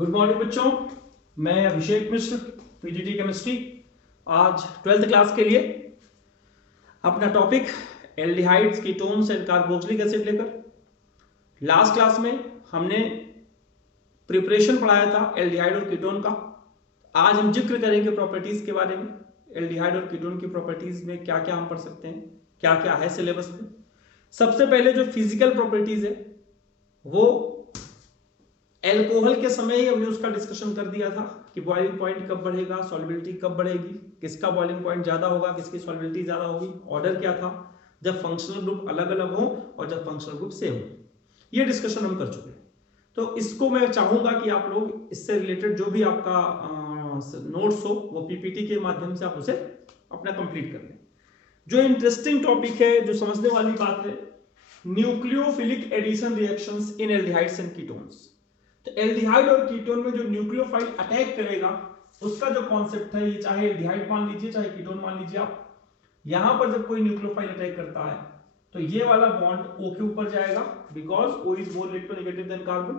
Good morning बच्चों, मैं अभिषेक मिश्र, PGT chemistry. आज 12th क्लास के लिए अपना topic aldehydes, ketones and carboxylic acid लेकर लास्ट क्लास में हमने प्रिपरेशन पढ़ाया था एल्डिहाइड और कीटोन का। आज हम जिक्र करेंगे प्रॉपर्टीज के बारे में। एल्डिहाइड और कीटोन की प्रॉपर्टीज में क्या क्या हम पढ़ सकते हैं, क्या क्या है सिलेबस में। सबसे पहले जो फिजिकल प्रॉपर्टीज है वो एल्कोहल के समय ही हमने उसका डिस्कशन कर दिया था कि बॉइलिंग पॉइंट कब बढ़ेगा, सॉल्युबिलिटी कब बढ़ेगी, किसका बॉइलिंग पॉइंट ज्यादा होगा, किसकी सॉल्युबिलिटी ज्यादा होगी। ऑर्डर क्या था, जब फंक्शनल ग्रुप अलग अलग हो और जब फंक्शनल ग्रुप सेम हो। ये डिस्कशन हम कर चुके हैं। तो इसको मैं चाहूंगा कि आप लोग इससे रिलेटेड जो भी आपका नोट्स हो वो पीपीटी के माध्यम से आप उसे अपना कंप्लीट कर लें। जो इंटरेस्टिंग टॉपिक है, जो समझने वाली बात है, nucleophilic addition reactions in aldehydes and ketones. तो एल्डिहाइड और कीटोन में जो न्यूक्लियोफाइल अटैक करेगा उसका जो कॉन्सेप्ट है, ये चाहे एल्डिहाइड मान लीजिए चाहे कीटोन मान लीजिए आप, यहां पर जब कोई न्यूक्लियोफाइल अटैक करता है तो ये वाला बॉन्ड O के ऊपर जाएगा, because O is more electronegative than carbon.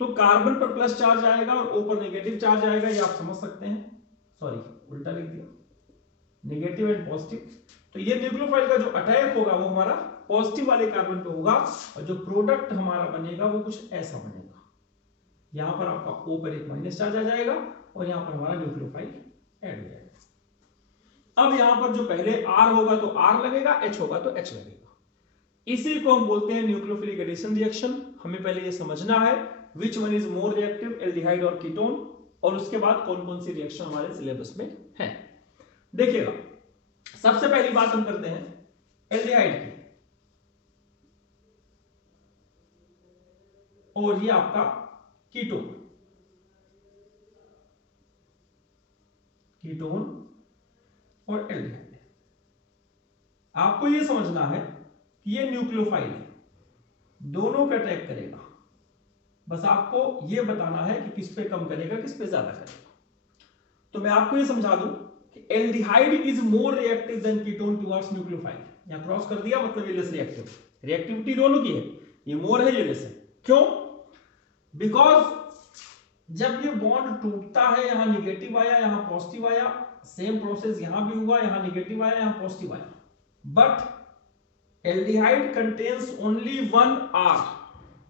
तो कार्बन पर प्लस चार्ज आएगा और O पर नेगेटिव चार्ज आएगा, ये आप समझ सकते हैं। सॉरी, उल्टा लिख दिया, नेगेटिव एंड पॉजिटिव। तो ये न्यूक्लियोफाइल का जो अटैक होगा वो हमारा पॉजिटिव वाले कार्बन पे होगा और जो प्रोडक्ट हमारा बनेगा वो कुछ ऐसा बनेगा। यहां पर आपका O पर एक माइनस चार्ज आ जाएगा और यहां पर हमारा न्यूक्लियोफाइल ऐड हो जाएगा। अब यहां पर जो पहले R होगा तो R लगेगा, H होगा तो H लगेगा। इसी को हम बोलते हैं न्यूक्लियोफिलिक एडिशन रिएक्शन। हमें पहले ये समझना है which one is more reactive, aldehyde और कीटोन, और उसके बाद कौन कौन सी रिएक्शन हमारे सिलेबस में है। देखिएगा, सबसे पहली बात हम करते हैं एल्डिहाइड की, और ये आपका कीटोन। कीटोन और एल्डिहाइड, आपको यह समझना है कि ये न्यूक्लियोफाइल है, दोनों पे अटैक करेगा। बस आपको यह बताना है कि किस पे कम करेगा, किस पे ज्यादा करेगा। तो मैं आपको यह समझा दूं कि aldehyde is more reactive than ketone towards nucleophile. यहां क्रॉस कर दिया, मतलब ये लेस रिएक्टिव। रिएक्टिविटी दोनों की है, ये मोर है, ये लेस है। क्यों? बिकॉज जब ये बॉन्ड टूटता है, यहां निगेटिव आया, यहां पॉजिटिव आया, सेम प्रोसेस यहां भी हुआ, यहां निगेटिव आया, यहां पॉजिटिव आया, but aldehyde contains only one R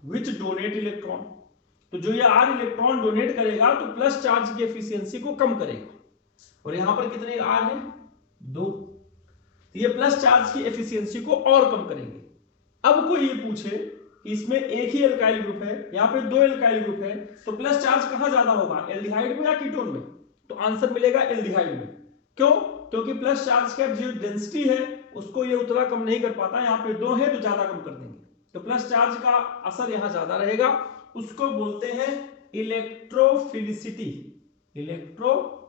which donate electron. तो जो ये R इलेक्ट्रॉन डोनेट करेगा तो प्लस चार्ज की एफिशिएंसी को कम करेगा, और यहां पर कितने R है? 2। तो ये प्लस चार्ज की एफिशिएंसी को और कम करेंगे। अब कोई ये पूछे इसमें एक ही एल्काइल ग्रुप है, यहां पे 2 एल्काइल ग्रुप है, तो प्लस चार्ज कहां ज्यादा होगा, एल्डिहाइड में या कीटोन में? तो आंसर मिलेगा एल्डिहाइड में। क्यों? क्योंकि प्लस चार्ज का जो डेंसिटी है उसको ये उतना कम नहीं कर पाता, यहां पे 2 है तो ज्यादा कम कर देंगे, तो प्लस चार्ज का असर यहां ज्यादा रहेगा। उसको बोलते हैं इलेक्ट्रोफिलिसिटी। इलेक्ट्रोफिलिसिटी,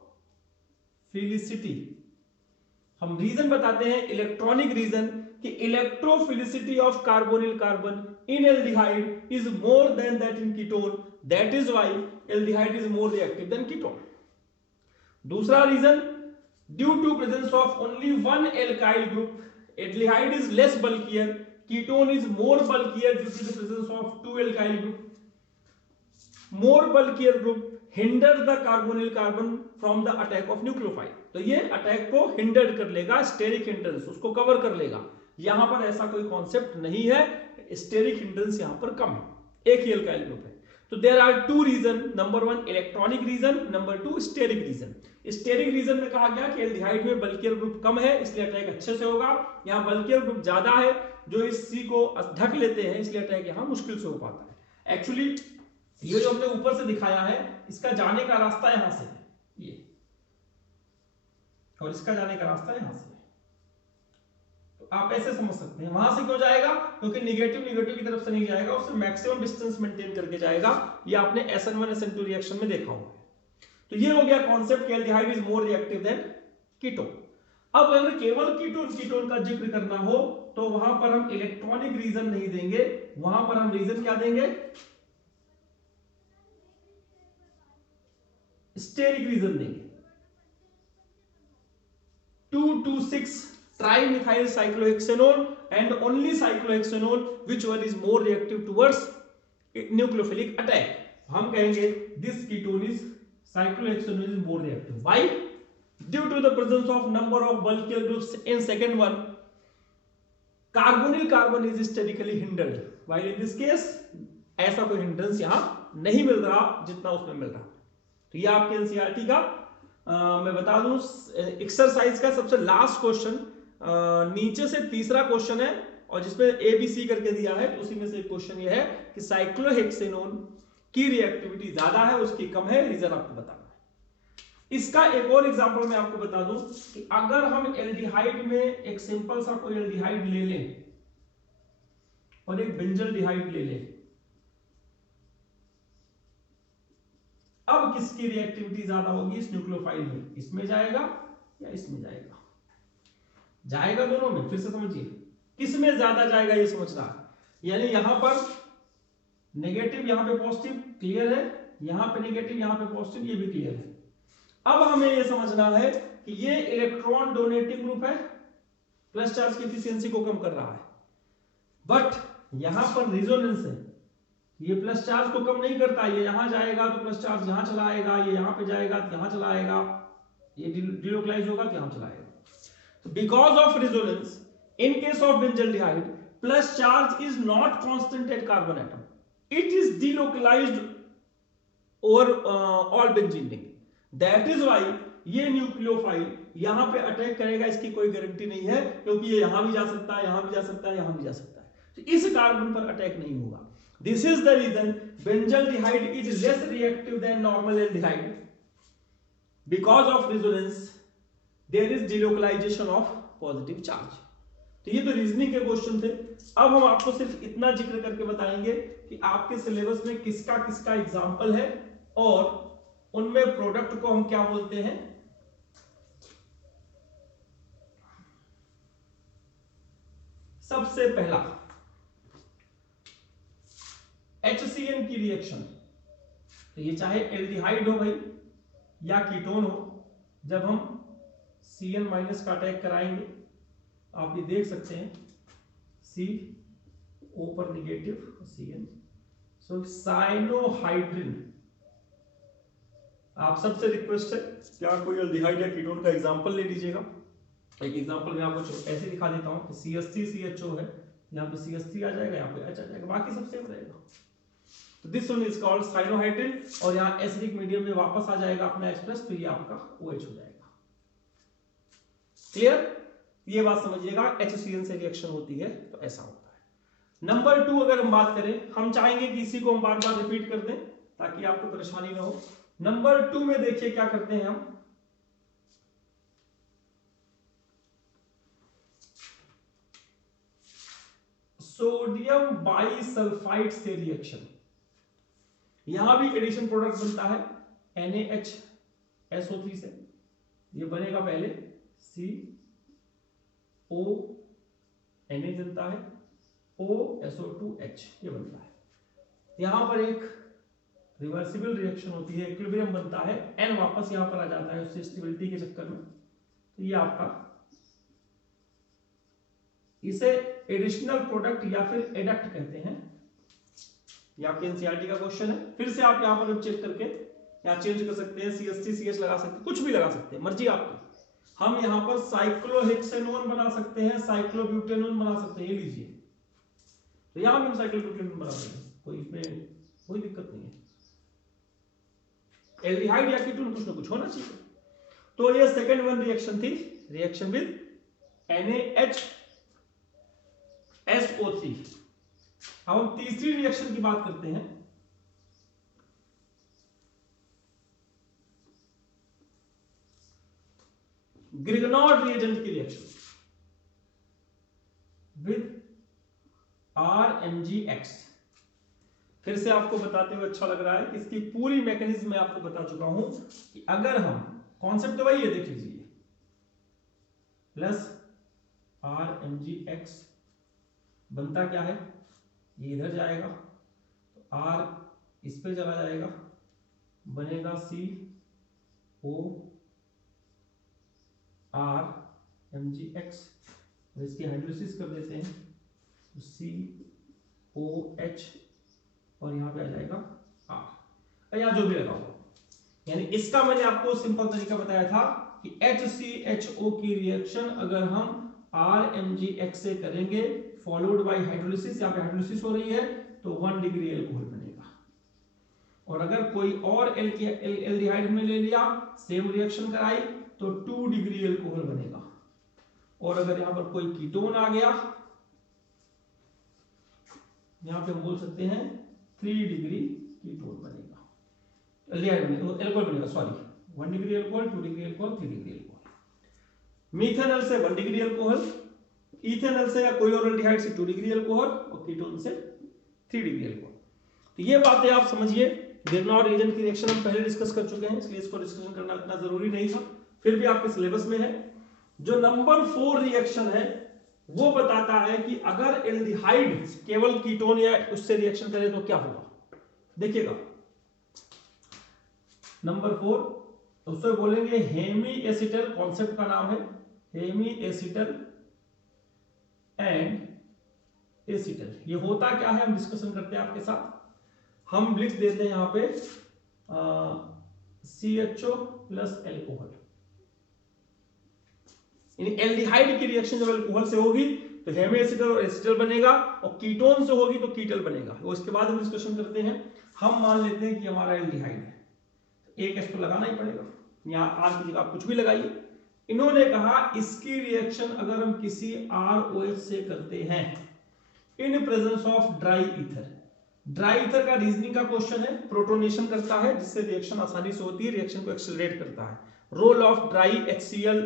हम रीजन बताते हैं, इलेक्ट्रॉनिक रीजन, कि electrophilicity of carbonyl carbon in aldehyde is more than that in ketone, that is why aldehyde is more reactive than ketone. दूसरा reason, due to presence of only one alkyl group, aldehyde is less bulkier, ketone is more bulkier due to the presence of 2 alkyl group. More bulkier group hinder the carbonyl carbon from the attack of nucleophile. तो ये attack को hinder कर लेगा, steric hindrance उसको cover कर लेगा। यहां पर ऐसा कोई कॉन्सेप्ट नहीं है, स्टेरिक हिंड्रेंस यहां पर कम है, एक ही एल्काइल ग्रुप है। तो there are 2 reason, number 1 electronic reason, number 2 steric reason. Steric reason में कहा गया कि एल्डिहाइड में बल्कियर ग्रुप कम है इसलिए अटैक अच्छे से होगा, यहां बल्कियर ग्रुप ज्यादा है जो इस C को ढक लेते हैं इसलिए अटैक यहां मुश्किल से हो पाता है। एक्चुअली ये जो हमने ऊपर से दिखाया है इसका जाने का रास्ता यहां से है ये, और इसका जाने का रास्ता यहां से है। आप ऐसे समझ सकते हैं, वहां से क्यों जाएगा, क्योंकि निगेटिव निगेटिव की तरफ से नहीं जाएगा, उससे मैक्सिमम डिस्टेंस मेंटेन करके जाएगा। ये आपने SN1 SN2 रिएक्शन में देखा होगा। तो ये हो गया कॉन्सेप्ट कि aldehyde is more reactive than ketone. अब अगर केवल कीटोन का जिक्र करना हो तो वहां पर हम इलेक्ट्रॉनिक रीजन नहीं देंगे, वहां पर हम रीजन क्या देंगे, स्टेरिक रीजन देंगे। 2,2,6 trimethyl cyclohexanol and only cyclohexanol which one is more reactive towards nucleophilic attack. हम कहेंगे this ketone is cyclohexanone is more reactive. Why? Due to the presence of number of bulkier groups in second one, carbonyl carbon is sterically hindered, while in this case ऐसा कोई hindrance यहां नहीं मिल रहा जितना उसमें मिल रहा। तो ये आपके एनसीईआरटी का मैं बता दूं एक्सरसाइज का सबसे लास्ट क्वेश्चन, नीचे से तीसरा क्वेश्चन है और जिसमें ए बी सी करके दिया है, तो उसी में से एक क्वेश्चन ये है कि साइक्लोहेक्सेनोन की रिएक्टिविटी ज्यादा है, उसकी कम है, रीजन आपको बताना है। इसका एक और एग्जांपल मैं आपको बता दूं कि अगर हम एल्डिहाइड में एक सिंपल सा कोई एल्डिहाइड ले लें और एक बेंजल्डिहाइड ले लें, अब किसकी रिएक्टिविटी ज्यादा होगी इस न्यूक्लियोफाइल में? इसमें जाएगा या इसमें जाएगा? जाएगा दोनों में। फिर से समझिए, किस में ज्यादा जाएगा ये समझना है। यानी यहां पर नेगेटिव, यहां पे पॉजिटिव, क्लियर है, यहां पे नेगेटिव, यहां पे पॉजिटिव, ये भी क्लियर है। अब हमें ये समझना है कि ये इलेक्ट्रॉन डोनेटिंग ग्रुप है, प्लस चार्ज की एफिशिएंसी को कम कर रहा है, बट यहां पर रेजोनेंस है, ये प्लस चार्ज को कम नहीं करता। ये यहां जाएगा तो प्लस चार्ज यहां चला आएगा, ये यहां पे जाएगा तो यहां चला आएगा, ये डिलोकलाइज होगा तो यहां चला आएगा। तो because of resonance in case of benzaldehyde plus charge is not constant at carbon atom, it is delocalized over all benzene ring. That is why ये न्यूक्लियोफाइल यहां पे अटैक करेगा, इसकी कोई गारंटी नहीं है, क्योंकि ये यहां भी जा सकता है, यहां भी जा सकता है, यहां भी जा सकता है, तो इस कार्बन पर अटैक नहीं होगा। This is the reason benzaldehyde is less reactive than normal aldehyde. Because of resonance, there is delocalization of positive charge. तो ये तो रीजनिंग के क्वेश्चन थे। अब हम आपको सिर्फ इतना जिक्र करके बताएंगे कि आपके सिलेबस में किसका किसका एग्जाम्पल है और उनमें प्रोडक्ट को हम क्या बोलते हैं। सबसे पहला HCN की रिएक्शन, तो ये चाहे एल्डिहाइड हो भाई या कीटोन हो, जब हम Cn माइनस का अटैक कराएंगे, आप ये देख सकते हैं CO पर निगेटिव Cn, सो साइनोहाइड्रिन। आप सबसे रिक्वेस्ट है कि आप कोई एल्डिहाइड या कीटोन का एग्जांपल ले लीजिएगा। एक एग्जांपल मैं आपको ऐसे दिखा देता हूं कि CH3CHO है, यहाँ पे CH3 आ जाएगा, यहाँ पे H आ जाएगा, बाकी सब सेम रहेगा। तो this one is called cyanohydrin, और यहाँ एसिडिक मीडियम में वापस आ जाएगा अपना H+, तो ये आपका OH हो जाएगा। क्लियर? ये बात समझिएगा, HCN से रिएक्शन होती है तो ऐसा होता है। नंबर 2 अगर हम बात करें, हम चाहेंगे कि इसी को हम बार बार रिपीट कर दें ताकि आपको परेशानी ना हो। नंबर 2 में देखिए क्या करते हैं हम, सोडियम बाइसल्फाइड से रिएक्शन। यहां भी एडिशन प्रोडक्ट बनता है NaHSO3 से, ये बनेगा पहले CO Na जनता है OSO2H, ये बनता है। यहां पर एक रिवर्सिबल रिएक्शन होती है, इक्विलिब्रियम बनता है, N वापस यहां पर आ जाता है उससे स्टेबिलिटी के चक्कर में, तो ये आपका, इसे एडिशनल प्रोडक्ट या फिर एडक्ट कहते हैं। ये आपके एनसीईआरटी का क्वेश्चन है। फिर से आप यहां पर चेक करके यहाँ चेंज कर सकते हैं, CH3CH लगा सकते हैं, कुछ भी लगा सकते हैं, मर्जी आपकी। हम यहाँ पर साइक्लोहेक्सेनोन बना सकते हैं, साइक्लोब्यूटेनोन बना सकते हैं, ये लीजिए, तो यहां भी हम साइक्लोब्यूटेनोन बना सकते हैं, कोई इसमें कोई दिक्कत नहीं है। एल्डिहाइड या कीटोन कुछ ना कुछ होना चाहिए। तो ये सेकंड वन रिएक्शन थी, रिएक्शन विद NaHSO3। अब हम तीसरी रिएक्शन की बात करते हैं, ग्रिगनॉर्ड रिएजेंट की रिएक्शन विद RMgX। फिर से आपको बताते हुए अच्छा लग रहा है कि इसकी पूरी मैकेनिज्म मैं आपको बता चुका हूं कि अगर हम, कॉन्सेप्ट तो वही है, देख लीजिए, प्लस RMgX बनता क्या है, ये इधर जाएगा तो R इस पे चला जाएगा, बनेगा CORMgX, और इसकी हाइड्रोलिसिस कर देते हैं तो COH, और यहां पे आ जाएगा R। या जो भी लगा हुआ, यानी इसका मैंने आपको सिंपल तरीका बताया था कि HCHO की रिएक्शन अगर हम RMgX से करेंगे फॉलोड बाय हाइड्रोलिसिस, यहाँ पे हाइड्रोलिसिस हो रही है तो 1 डिग्री एल्कोहल बनेगा। और अगर कोई और एल्डिहाइड हमने ले लिया, सेम रिएक्शन कराई तो 2 डिग्री एल्कोहल बनेगा। और अगर यहां पर कोई कीटोन आ गया, यहां पे हम बोल सकते हैं 3 डिग्री कीटोन बनेगा, एल्डिहाइड बनेगा, एल्कोहल बनेगा, sorry 1 degree alcohol, 2 degree alcohol, 3 degree alcohol. Methanol से 1 डिग्री एल्कोहल, इथेनॉल से या कोई और एल्डिहाइड से 2 डिग्री एल्कोहल और कीटोन से 3 डिग्री एल्कोहल। तो ये बातें आप समझिए। गिरना और रीजन की रिएक्शन हम पहले डिस्कस कर चुके हैं, इसलिए इसको डिस्कशन करना इतना जरूरी नहीं था, फिर भी आपके सिलेबस में है। जो नंबर 4 रिएक्शन है वो बताता है कि अगर एल्डिहाइड केवल कीटोन या उससे रिएक्शन करे तो क्या होगा। देखिएगा नंबर 4, उससे बोलेंगे हेमी एसिटल, कॉन्सेप्ट का नाम है हेमी एसिटल एंड एसिटल। ये होता क्या है हम डिस्कशन करते हैं आपके साथ। हम लिख देते हैं यहां पे CHO प्लस एल्कोहल, यानी एल्डिहाइड की रिएक्शन जब एल्कोहल से होगी तो हेमी एसिटल और एसिटल बनेगा, और कीटोन से होगी तो कीटल बनेगा। वो इसके बाद हम डिस्कशन करते हैं। हम मान लेते हैं कि हमारा एल्डिहाइड है, एक एस तो लगाना ही पड़ेगा, यहाँ आर की जगह आप कुछ भी लगाइए। इन्होंने कहा इसकी रिएक्शन अगर हम किसी ROH से करते हैं in presence of dry ether. Dry ether का रीजनिंग का क्वेश्चन है, प्रोटोनेशन करता है जिससे रिएक्शन आसानी से होती है, रिएक्शन को एक्सेलरेट करता है। रोल ऑफ ड्राई HCl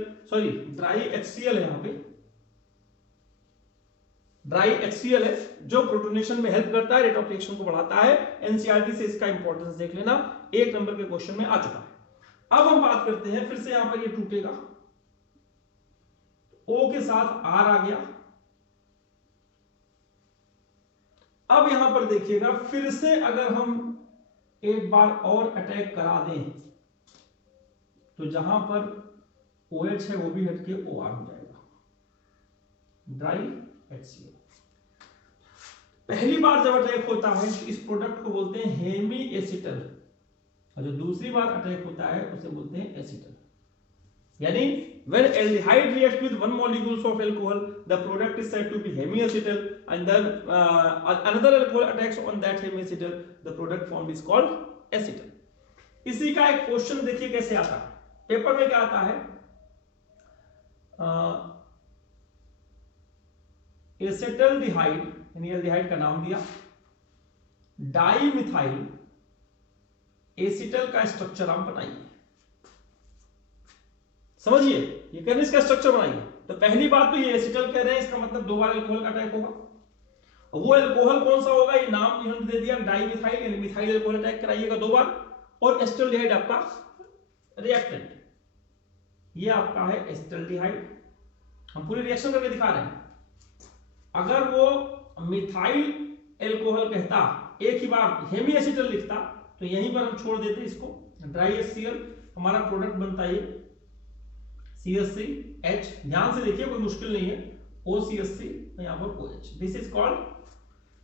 है, यहां पे ड्राई HCl है जो प्रोटोनेशन में हेल्प करता है, रेट ऑफ रिएक्शन को बढ़ाता है। एनसीईआरटी से इसका इंपॉर्टेंस देख लेना, 1 नंबर के क्वेश्चन में आ चुका है। अब हम बात करते हैं, फिर से यहां पर ये टूटेगा, O के साथ R आ गया। अब यहां पर देखिएगा, फिर से अगर हम एक बार और अटैक करा दें तो जहां पर OH है वो भी हटके OR हो जाएगा, ड्राई HCl। पहली बार जब अटैक होता है इस प्रोडक्ट को बोलते हैं हेमी एसिटल, और जो दूसरी बार अटैक होता है उसे बोलते हैं एसिटल। यानी when aldehyde reacts with 1 molecules of alcohol, the product is said to be hemiacetal, and then another alcohol attacks on that hemiacetal, the product formed is called acetal. इसी का एक क्वेश्चन देखिए कैसे आता है पेपर में। क्या आता है, एसेटल्डिहाइड, यानी एल्डिहाइड का नाम दिया, डाइमिथाइल एसिटल का स्ट्रक्चर आप बनाइए। समझिए, ये कहने इसका स्ट्रक्चर बनाइए। तो पहली बात तो ये एसिटल कह रहे हैं, इसका मतलब 2 बार एल्कोहल का अटैक होगा। और वो एल्कोहल कौन सा होगा, ये नाम इन्होंने दे दिया डाइमिथाइल, यानी मिथाइल एल्कोहल अटैक कराइएगा 2 बार। और एसिटल्डिहाइड आपका रिएक्टेंट, ये आपका है एसिटल्डिहाइड। हम पूरी रिएक्शन करके दिखा रहे हैं। अगर वो मिथाइल एल्कोहल कहता, एक ही बार हेमी एसिटल लिखता, तो यहीं पर हम छोड़ देते इसको, ड्राई HCl हमारा प्रोडक्ट बनता है CH3H। ध्यान से देखिए, कोई मुश्किल नहीं है, OCH3 यहां पर OH। This is called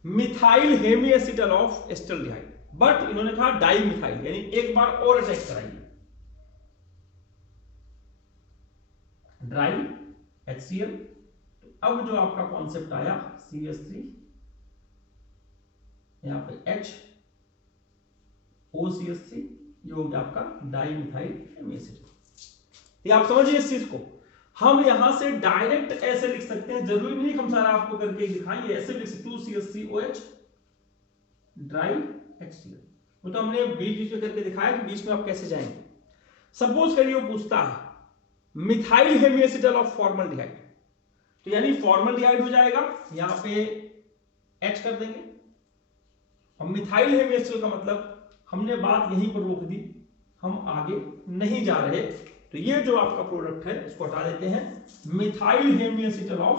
methyl hemi acetal of acetaldehyde. But इन्होंने कहा डाइमिथाइल, यानी एक बार और अटैक कराइए, ड्राई HCl। तो अब जो आपका कॉन्सेप्ट आया CH3, यहां पे H, OCH3, ये हो गया आपका डाइमिथाइल हेमी एसिटल। ये आप समझिए इस चीज को। हम यहां से डायरेक्ट ऐसे लिख सकते हैं, जरूरी नहीं हम सारा आपको करके दिखाएंगे, ऐसे लिख सकते 2CH3OH ड्राई HCl। वो तो हमने बीच में करके दिखाया कि बीच में आप कैसे जाएंगे। सपोज करिए वो पूछता है methyl hemi acetal of formaldehyde, तो यानी फॉर्मल्डिहाइड हो जाएगा, यहां पे H कर देंगे। अब मिथाइल हेमी एसिटल का मतलब हमने बात यहीं पर रोक दी, हम आगे नहीं जा रहे। तो ये जो आपका प्रोडक्ट है इसको हटा देते हैं, methyl hemi acetal of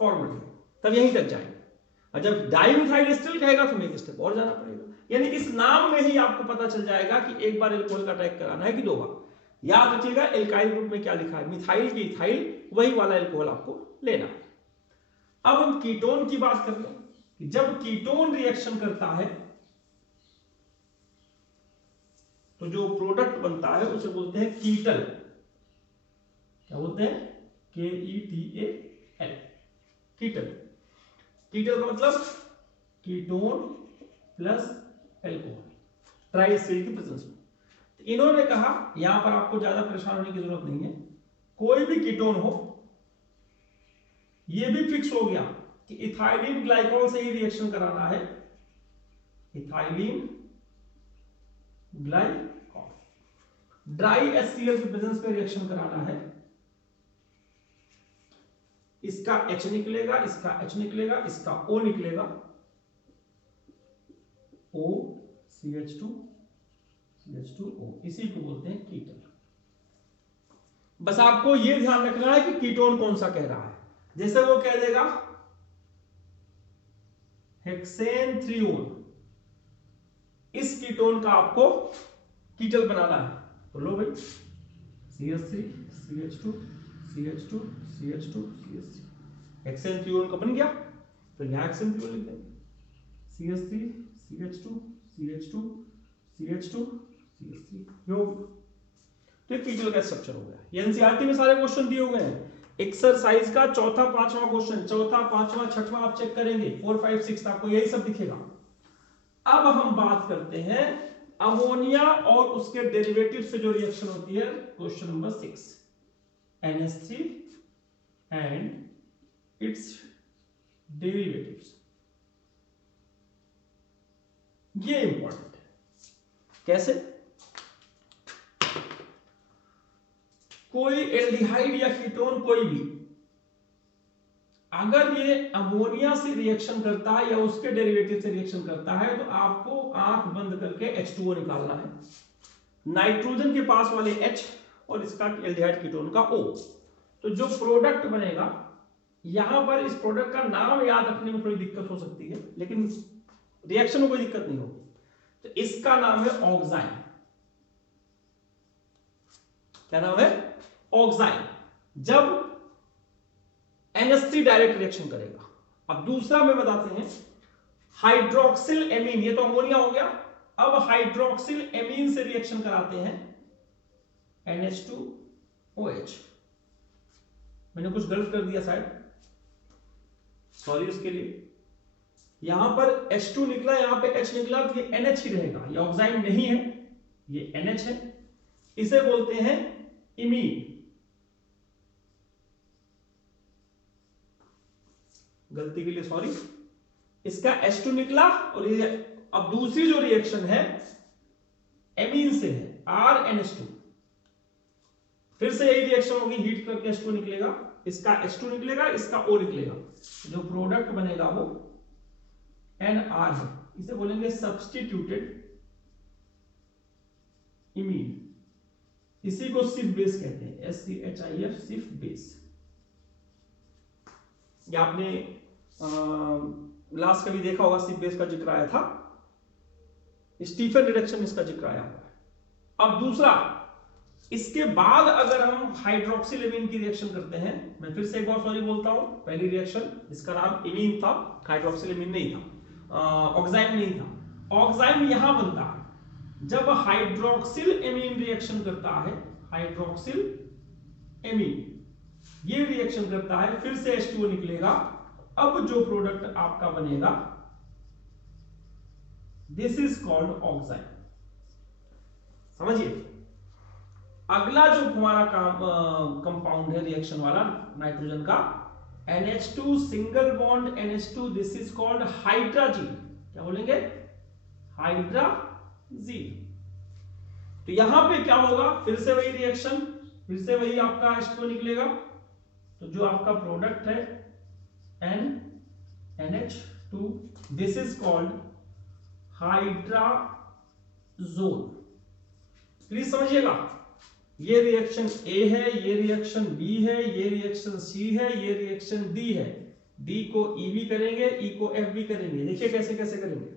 formaldehyde, तब यहीं तक जाएंगे। और जब डाइमिथाइल एसिटल कहेगा तो एक स्टेप और जाना पड़ेगा। यानी इस नाम में ही आपको पता चल जाएगा कि एक बार एल्कोहल का अटैक कराना है कि 2 बार। याद रखिएगा एल्काइल ग्रुप में क्या लिखा है, मिथाइल की इथाइल, वही वाला एल्कोहल आपको लेना है। अब हम कीटोन की बात कर लें कि जब कीटोन रिएक्शन करता है तो जो प्रोडक्ट बनता है उसे बोलते हैं कीटल। क्या बोलते हैं? KETAL, कीटल। कीटल का मतलब ketone plus alcohol, try acid की प्रेजेंस में। तो इन्होंने कहा यहां पर आपको ज्यादा परेशान होने की जरूरत नहीं है, कोई भी कीटोन हो, यह भी फिक्स हो गया कि इथाइलिन ग्लाइकॉल से ही रिएक्शन कराना है, इथाइलिन ग्लाइकॉल, ड्राई HCl की प्रेजेंस में रिएक्शन कराना है, इसका H निकलेगा, इसका H निकलेगा, इसका O निकलेगा, OCH2 CH2O, इसी को बोलते हैं कीटल। बस आपको यह ध्यान रखना है कि कीटोन कौन सा कह रहा है। जैसे वो कह देगा हेक्सेन इस कीटोन का आपको कीटल बनाना है, तो लो भाई CH3 CH2 CH2 CH2 CH3, hexane का बन गया, तो यहां हेक्सेन लिख देंगे, CH3 CH2 CH2 CH2 CH3 हो, तो कीटल का स्ट्रक्चर हो गया। ये एनसीईआरटी में सारे क्वेश्चन दिए हुए हैं। एक्सरसाइज का चौथा पांचवा क्वेश्चन, चौथा पांचवा छठवां आप चेक करेंगे, 4 5 6 आपको यही सब दिखेगा। अब हम बात करते हैं अमोनिया और उसके डेरिवेटिव से जो रिएक्शन होती है, question number 6, NH3 and it's derivatives. ये इंपॉर्टेंट है। कैसे? कोई एल्डिहाइड या कीटोन कोई भी अगर ये अमोनिया से रिएक्शन करता है या उसके डेरिवेटिव से रिएक्शन करता है, तो आपको आंख बंद करके H2O निकालना है, नाइट्रोजन के पास वाले H और इसका एल्डिहाइड कीटोन का O। तो जो प्रोडक्ट बनेगा, यहां पर इस प्रोडक्ट का नाम याद रखने में थोड़ी दिक्कत हो सकती है, लेकिन रिएक्शन में कोई दिक्कत नहीं होगी। तो इसका नाम है ऑक्साइन। क्या नाम है? ऑक्साइन। जब NH3 डायरेक्ट रिएक्शन करेगा। अब दूसरा में बताते हैं हाइड्रोक्सिल एमीन, ये तो अमोनिया हो गया, अब हाइड्रोक्सिल एमीन से रिएक्शन कराते हैं NH2OH। मैंने कुछ गलत कर दिया शायद, सॉरी उसके लिए। यहां पर H2 निकला, यहां पे H निकला, तो ये NH ही रहेगा, ये ऑक्साइन नहीं है, ये NH है। इसे बोलते हैं इमीन। गलती के लिए सॉरी, इसका H2 निकला और ये अब दूसरी जो रिएक्शन है एमीन से है, RNH2। फिर से यही रिएक्शन होगी, हीट करके H2 निकलेगा, इसका H2 निकलेगा, इसका O निकलेगा, जो प्रोडक्ट बनेगा वो NR है, इसे बोलेंगे सब्स्टिट्यूटेड इमीन। इसी को सिफ बेस कहते हैं, SCHIF, सिफ बेस। ये आपने लास्ट कभी देखा होगा, सिफ बेस का जिक्र आया था, स्टीफन रिडक्शन इसका जिक्र आया हुआ है। अब दूसरा, इसके बाद अगर हम हाइड्रोक्सिल एमीन की रिएक्शन करते हैं, मैं फिर से एक बार सॉरी बोलता हूं, पहली रिएक्शन इसका नाम इमीन था, हाइड्रोक्सिल एमीन नहीं था, ऑक्साइन नहीं था। ऑक्साइन यहां बनता है जब हाइड्रोक्सिल एमीन रिएक्शन करता है, हाइड्रोक्सिल एमीन ये रिएक्शन करता है, फिर से H2O निकलेगा। अब जो प्रोडक्ट आपका बनेगा, दिस इज कॉल्ड ऑक्साइन। समझिए, अगला जो हमारा कंपाउंड है रिएक्शन वाला नाइट्रोजन का, NH2 single bond NH2, this is called hydrazine. क्या बोलेंगे? हाइड्राजीन। तो यहां पे क्या होगा? फिर से वही रिएक्शन, फिर से वही आपका H2O निकलेगा, तो जो आपका प्रोडक्ट है NH2, this is called hydrazone. Please समझिएगा, ये रिएक्शन A है, ये रिएक्शन B है, ये रिएक्शन C है, ये रिएक्शन D है। D को E भी करेंगे, E को F भी करेंगे। देखिए कैसे कैसे करेंगे।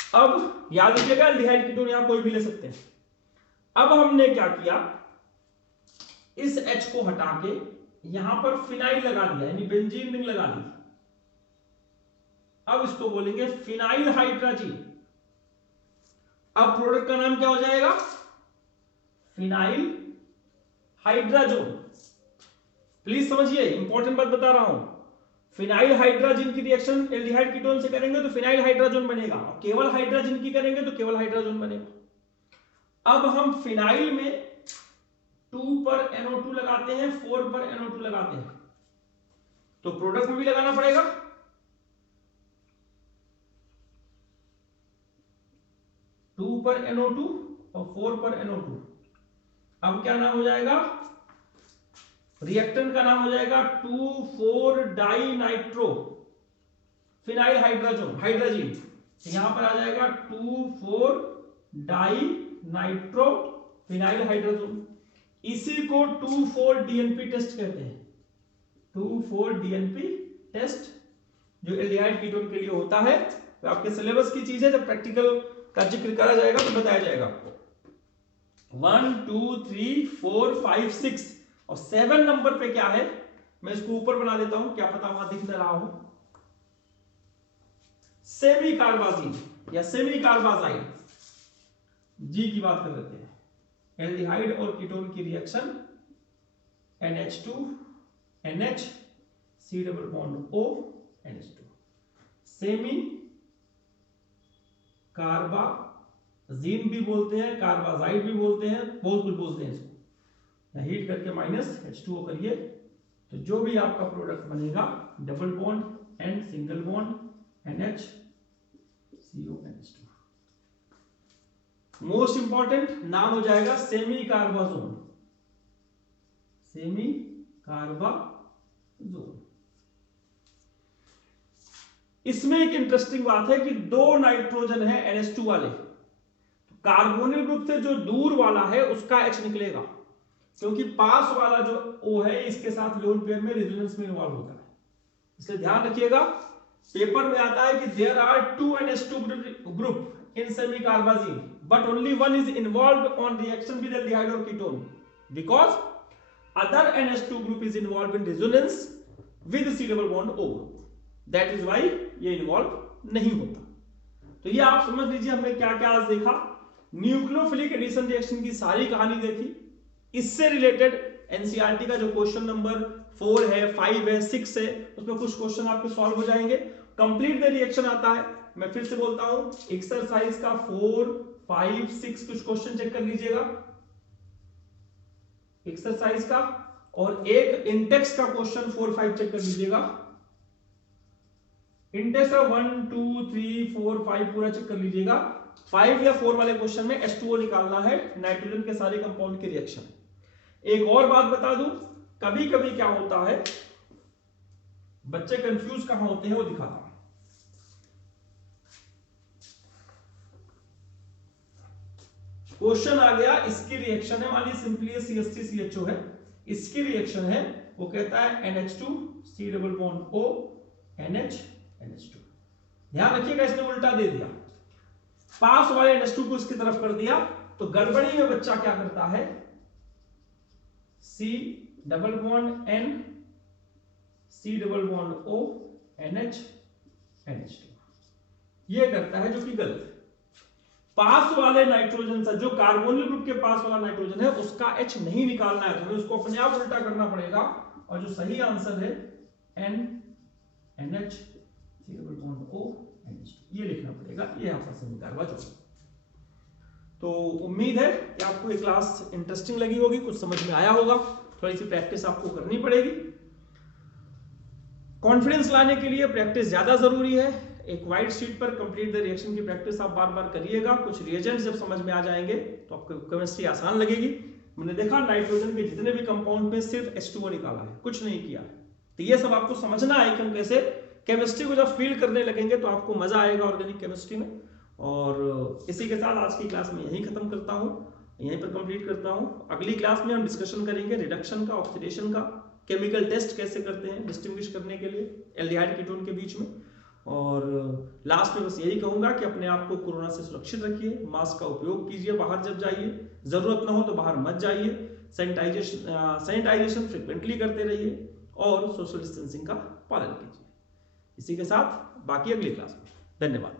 अब याद रखिएगा, एल्डिहाइड कीटोन यहां कोई भी ले सकते हैं। अब हमने क्या किया, इस H को हटा के यहां पर फिनाइल लगा दिया, यानी बेंजीन रिंग लगा दी। अब इसको बोलेंगे फिनाइल हाइड्राजीन। अब प्रोडक्ट का नाम क्या हो जाएगा? Phenyl hydrazone. प्लीज समझिए, इंपॉर्टेंट बात बता रहा हूं। फिनाइल हाइड्राजन की रिएक्शन एल्डिहाइड कीटोन से करेंगे तो फिनाइल हाइड्राजोन बनेगा, और केवल हाइड्रोजन की करेंगे तो केवल हाइड्रोजन बनेगा। अब हम फिनाइल में 2 पर NO2 लगाते हैं, 4 पर NO2 लगाते हैं, तो प्रोडक्ट में भी लगाना पड़ेगा। टू पर NO2 और 4 पर NO2। अब क्या नाम हो जाएगा? रिएक्टेंट का नाम हो जाएगा 2,4 डाई नाइट्रो फिनाइल हाइड्रोजन। यहां पर आ जाएगा 2,4 डाई नाइट्रो फिनाइल हाइड्रोजन। इसी को 2,4 DNP टेस्ट कहते हैं। 2,4 DNP टेस्ट जो एल्डिहाइड कीटोन के लिए होता है, तो आपके सिलेबस की चीज है, जब प्रैक्टिकल का जिक्र करा जाएगा तो बताया जाएगा आपको। 1 2 3 4 5 6 और 7 नंबर पे क्या है, मैं इसको ऊपर बना देता हूं, क्या पता वहां दिख न रहा हो। सेमी कार्बाजीन या सेमी कार्बाजाइड, जी की बात कर लेते हैं। एल्डिहाइड और कीटोन की reaction NH2 NH C double bond O NH2, semi carbazide भी बोलते हैं, कार्बाजाइड भी बोलते हैं, बहुत कुछ बोलते हैं इसको। हीट करके -H2O करिए तो जो भी आपका प्रोडक्ट बनेगा, double bond N single bond NH CO NH2। Most important नाम हो जाएगा सेमी कार्बाजोन। सेमी कार्बाजोन। इसमें एक इंटरेस्टिंग बात है कि 2 नाइट्रोजन है NH2 वाले, कार्बोनिल ग्रुप से जो दूर वाला है उसका H निकलेगा, क्योंकि पास वाला जो O है इसके साथ लोन पेयर में रेजोनेंस में इन्वॉल्व होता है। इसलिए ध्यान रखिएगा, पेपर में आता है कि there are 2 NH2 group in semi carbazide but only one is involved on reaction with aldehyde और ketone because other NH2 group is involved in resonance with C double bond O group, that is why ये involve नहीं होता। तो ये आप समझ लीजिए हमने क्या क्या आज देखा। न्यूक्लियोफिलिक एडिशन रिएक्शन की सारी कहानी देखी, इससे रिलेटेड एनसीईआरटी का जो क्वेश्चन नंबर 4 है, 5 है, 6 है, उसमें कुछ क्वेश्चन आपके सॉल्व हो जाएंगे। कंप्लीट द रिएक्शन आता है, मैं फिर से बोलता हूं, एक्सरसाइज का 4, 5, 6 कुछ क्वेश्चन चेक कर लीजिएगा एक्सरसाइज का, और एक इंटेक्स का क्वेश्चन 4, 5 चेक कर लीजिएगा। इंटेक्स का 1, 2, 3, 4, 5 पूरा चेक कर लीजिएगा। 5 या 4 वाले क्वेश्चन में H2O निकालना है, नाइट्रोजन के सारे कंपाउंड की रिएक्शन। एक और बात बता दूं, कभी कभी क्या होता है, बच्चे कंफ्यूज कहां होते हैं वो दिखाता हूं। क्वेश्चन आ गया, इसकी रिएक्शन है, मान लीजिए सिंपली CH3CHO है, इसकी रिएक्शन है, वो कहता है NH2 C double bond O NH NH2। ध्यान रखिएगा, इसने उल्टा दे दिया, पास वाले NH2 को इसकी तरफ कर दिया, तो गड़बड़ी में बच्चा क्या करता है, C double bond N C double bond O NH NH2 ये करता है, जो कि गलत है। पास वाले नाइट्रोजन से, जो कार्बोनिल ग्रुप के पास वाला नाइट्रोजन है, उसका H नहीं निकालना है, तो हमें उसको अपने आप उल्टा करना पड़ेगा, और जो सही आंसर है N NH C double bond O NH2 ये लिखना पड़ेगा। ये आपका सेमी कार्बाजोन। तो उम्मीद है कि आपको ये क्लास इंटरेस्टिंग लगी होगी, कुछ समझ में आया होगा, थोड़ी सी प्रैक्टिस आपको करनी पड़ेगी। कॉन्फिडेंस लाने के लिए प्रैक्टिस ज्यादा जरूरी है। एक व्हाइट शीट पर कंप्लीट द रिएक्शन की प्रैक्टिस आप बार बार करिएगा। कुछ रिएजेंट्स जब समझ में आ जाएंगे तो आपको केमिस्ट्री आसान लगेगी। मैंने देखा नाइट्रोजन के जितने भी कंपाउंड में सिर्फ H2O निकाला है, कुछ नहीं किया है। तो ये सब आपको समझना है कि हम कैसे केमिस्ट्री को जब फील करने लगेंगे तो आपको मजा आएगा ऑर्गेनिक केमिस्ट्री में। और इसी के साथ आज की क्लास में यहीं खत्म करता हूँ, यहीं पर कंप्लीट करता हूँ। अगली क्लास में हम डिस्कशन करेंगे रिडक्शन का, ऑक्सीडेशन का, केमिकल टेस्ट कैसे करते हैं डिस्टिंग्विश करने के लिए एल्डिहाइड कीटोन के बीच में। और लास्ट में बस यही कहूंगा कि अपने आप को कोरोना से सुरक्षित रखिए, मास्क का उपयोग कीजिए, बाहर जब जाइए, जरूरत ना हो तो बाहर मत जाइए, सैनिटाइजेशन फ्रिक्वेंटली करते रहिए और सोशल डिस्टेंसिंग का पालन कीजिए। इसी के साथ बाकी अगली क्लास में। धन्यवाद।